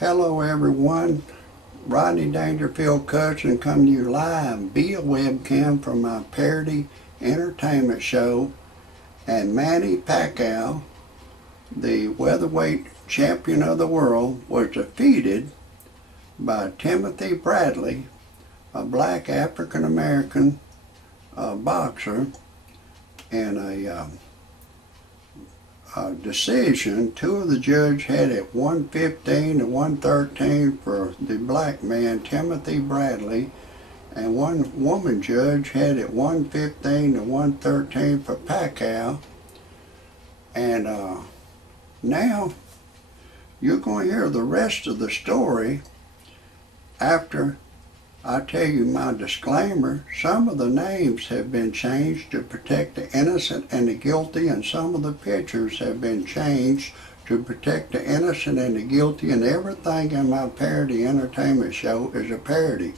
Hello everyone, Rodney Dangerfield cousin coming to you live via webcam from my parody entertainment show. And Manny Pacquiao, the welterweight champion of the world, was defeated by Timothy Bradley, a black African American boxer, in a decision. Two of the judges had it 115 to 113 for the black man Timothy Bradley, and one woman judge had it 115 to 113 for Pacquiao. And now you're going to hear the rest of the story after I tell you my disclaimer. Some of the names have been changed to protect the innocent and the guilty, and some of the pictures have been changed to protect the innocent and the guilty, and everything in my parody entertainment show is a parody.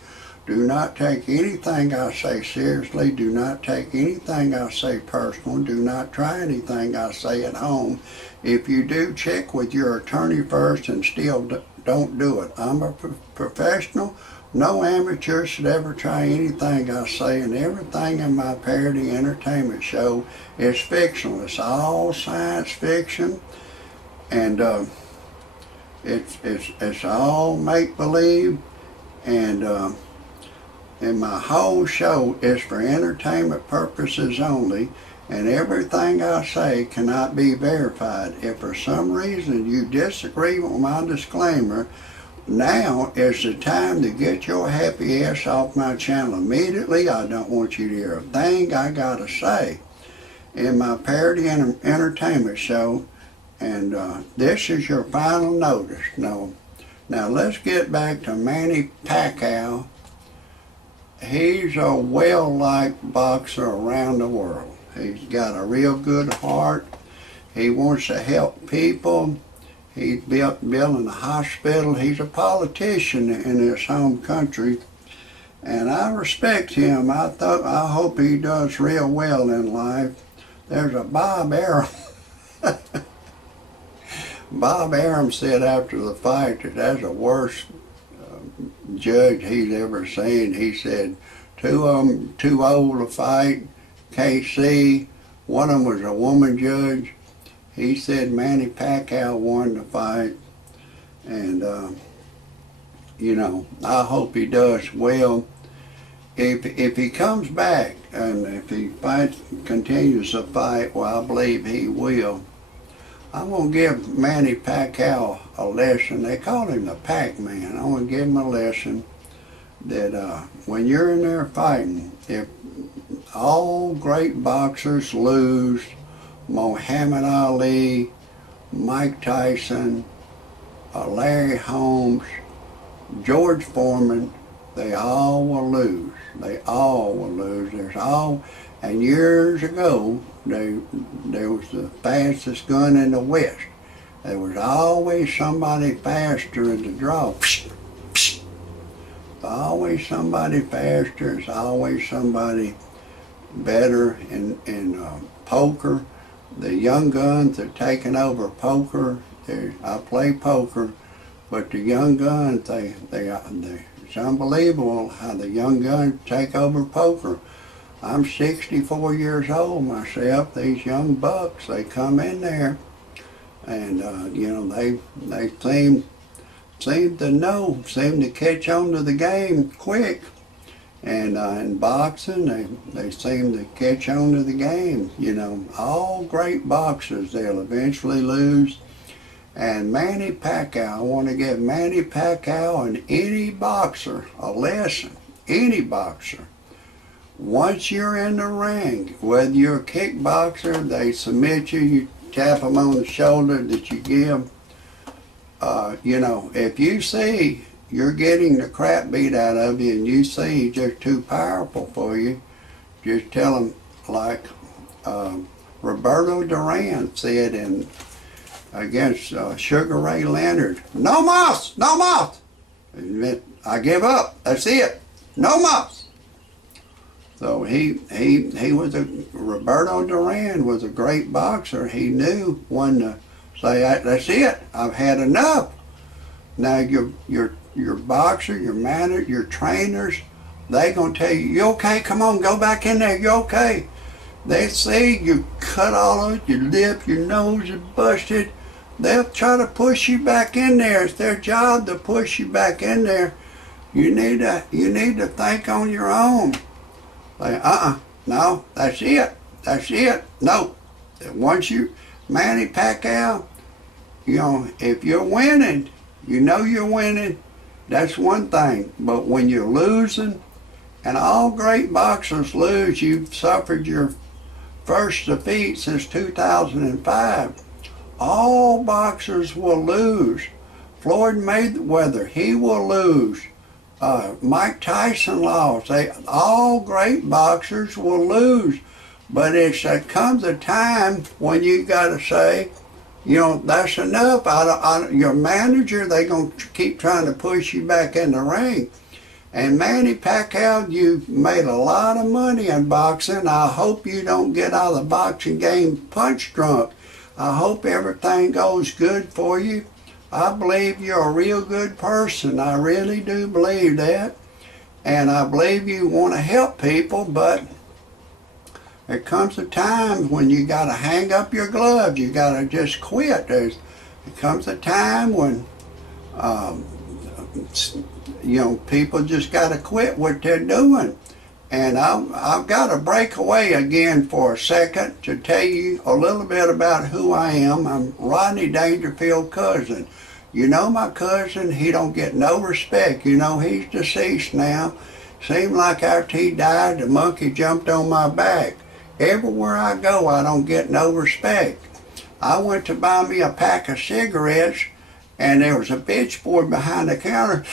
Do not take anything I say seriously. Do not take anything I say personal. Do not try anything I say at home. If you do, check with your attorney first and still don't do it. I'm a professional. No amateur should ever try anything I say, and everything in my parody entertainment show is fictional. It's all science fiction, and it's all make-believe, and my whole show is for entertainment purposes only, and everything I say cannot be verified. If for some reason you disagree with my disclaimer, now is the time to get your happy ass off my channel immediately. I don't want you to hear a thing I gotta say in my parody entertainment show, and this is your final notice. Now let's get back to Manny Pacquiao. He's a well-liked boxer around the world. He's got a real good heart. He wants to help people. He's building a hospital. He's a politician in his home country, and I respect him. I hope he does real well in life. There's a Bob Arum. Bob Arum said after the fight that that's the worst judge he's ever seen. He said two of them too old to fight, can't see. One of them was a woman judge. He said Manny Pacquiao won the fight, and I hope he does well. If he comes back and if he continues to fight, well, I believe he will, I'm going to give Manny Pacquiao a lesson. They call him the Pac-Man. I'm going to give him a lesson that when you're in there fighting, if all great boxers lose, Muhammad Ali, Mike Tyson, Larry Holmes, George Foreman, they all will lose. They all will lose. And years ago, there was the fastest gun in the West. There was always somebody faster in the draw. Always somebody faster. There's always somebody better in poker. The young guns are taking over poker. I play poker, but the young guns, it's unbelievable how the young guns take over poker. I'm 64 years old myself. These young bucks, they come in there, and they seem to catch on to the game quick. And in boxing, they seem to catch on to the game. All great boxers, they'll eventually lose. And Manny Pacquiao, I want to give Manny Pacquiao and any boxer a lesson. Any boxer. Once you're in the ring, whether you're a kickboxer, they submit you, you tap them on the shoulder that you give. If you see you're getting the crap beat out of you and you see he's just too powerful for you, just tell him, like Roberto Duran said against Sugar Ray Leonard, no mas, no mas. I give up, that's it, no mas. So Roberto Duran was a great boxer. He knew when to say, that's it, I've had enough. Now your boxer, your manager, your trainers, they gonna tell you, you okay? Come on, go back in there. You okay? They see you cut all of your lip, your nose is busted. They'll try to push you back in there. It's their job to push you back in there. You need to think on your own. Like, no, that's it. No. Once Manny Pacquiao, if you're winning, you know you're winning, that's one thing. But when you're losing, and all great boxers lose, you've suffered your first defeat since 2005. All boxers will lose. Floyd Mayweather, he will lose. Mike Tyson lost. All great boxers will lose. But there comes a time when you got to say, that's enough. Your manager, they going to keep trying to push you back in the ring. And Manny Pacquiao, you've made a lot of money in boxing. I hope you don't get out of the boxing game punch drunk. I hope everything goes good for you. I believe you're a real good person. I really do believe that. And I believe you want to help people, but there comes a time when you got to hang up your gloves. You got to just quit. There comes a time when, people just got to quit what they're doing. And I've got to break away again for a second to tell you a little bit about who I am. I'm Rodney Dangerfield's cousin. My cousin, he don't get no respect. He's deceased now. Seemed like after he died, the monkey jumped on my back. Everywhere I go, I don't get no respect. I went to buy me a pack of cigarettes, and there was a bitch boy behind the counter,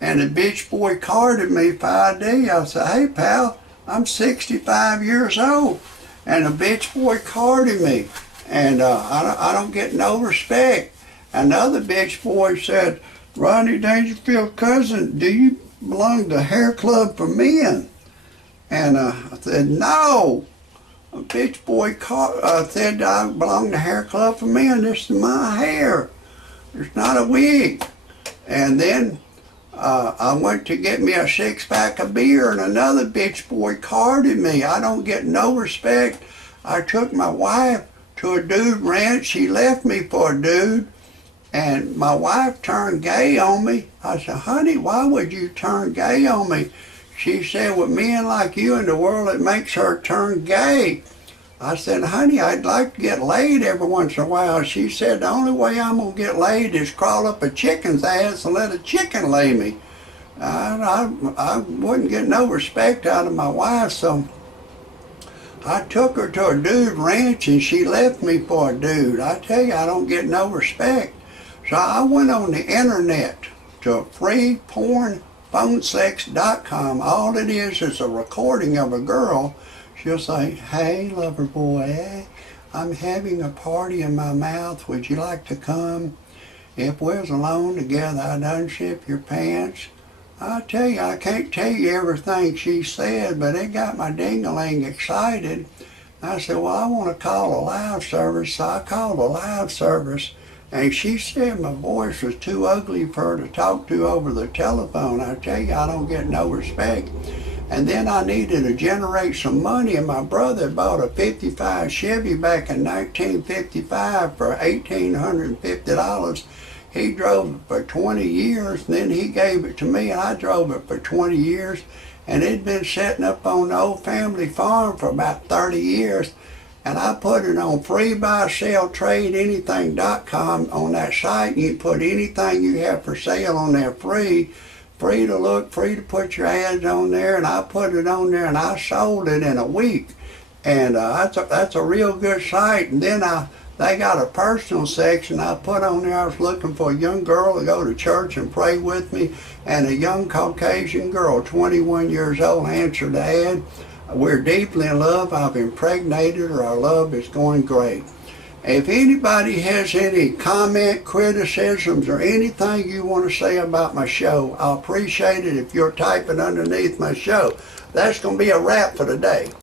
and the bitch boy carded me for ID. I said, hey pal, I'm 65 years old, and the bitch boy carded me, and I don't get no respect. Another bitch boy said, Rodney Dangerfield's cousin, do you belong to Hair Club for Men? And I said, no. A bitch boy said I belong to Hair Club for Men. This is my hair. It's not a wig. And then I went to get me a 6-pack of beer, and another bitch boy carded me. I don't get no respect. I took my wife to a dude ranch. She left me for a dude, and my wife turned gay on me. I said, honey, why would you turn gay on me? She said, with men like you in the world, it makes her turn gay. I said, honey, I'd like to get laid every once in a while. She said, the only way I'm going to get laid is crawl up a chicken's ass and let a chicken lay me. I wouldn't get no respect out of my wife, so I took her to a dude ranch, and she left me for a dude. I tell you, I don't get no respect. So I went on the internet to freepornphonesex.com. All it is a recording of a girl. She'll say, hey, lover boy, I'm having a party in my mouth. Would you like to come? If we was alone together, I'd unzip your pants. I tell you, I can't tell you everything she said, but it got my ding-a-ling excited. I said, well, I want to call a live service. So I called a live service. And she said my voice was too ugly for her to talk to over the telephone. I tell you, I don't get no respect. And then I needed to generate some money, and my brother bought a 55 Chevy back in 1955 for $1,850. He drove it for 20 years, and then he gave it to me, and I drove it for 20 years. And it'd been sitting up on the old family farm for about 30 years. And I put it on freebuyseltradeanything.com on that site. You can put anything you have for sale on there free to look, free to put your ads on there. And I put it on there, and I sold it in a week. And that's a real good site. And then they got a personal section I put on there. I was looking for a young girl to go to church and pray with me, and a young Caucasian girl, 21 years old, answered the ad. We're deeply in love. I've impregnated her. Our love is going great. If anybody has any comment, criticisms, or anything you want to say about my show, I'll appreciate it if you're typing underneath my show. That's going to be a wrap for today.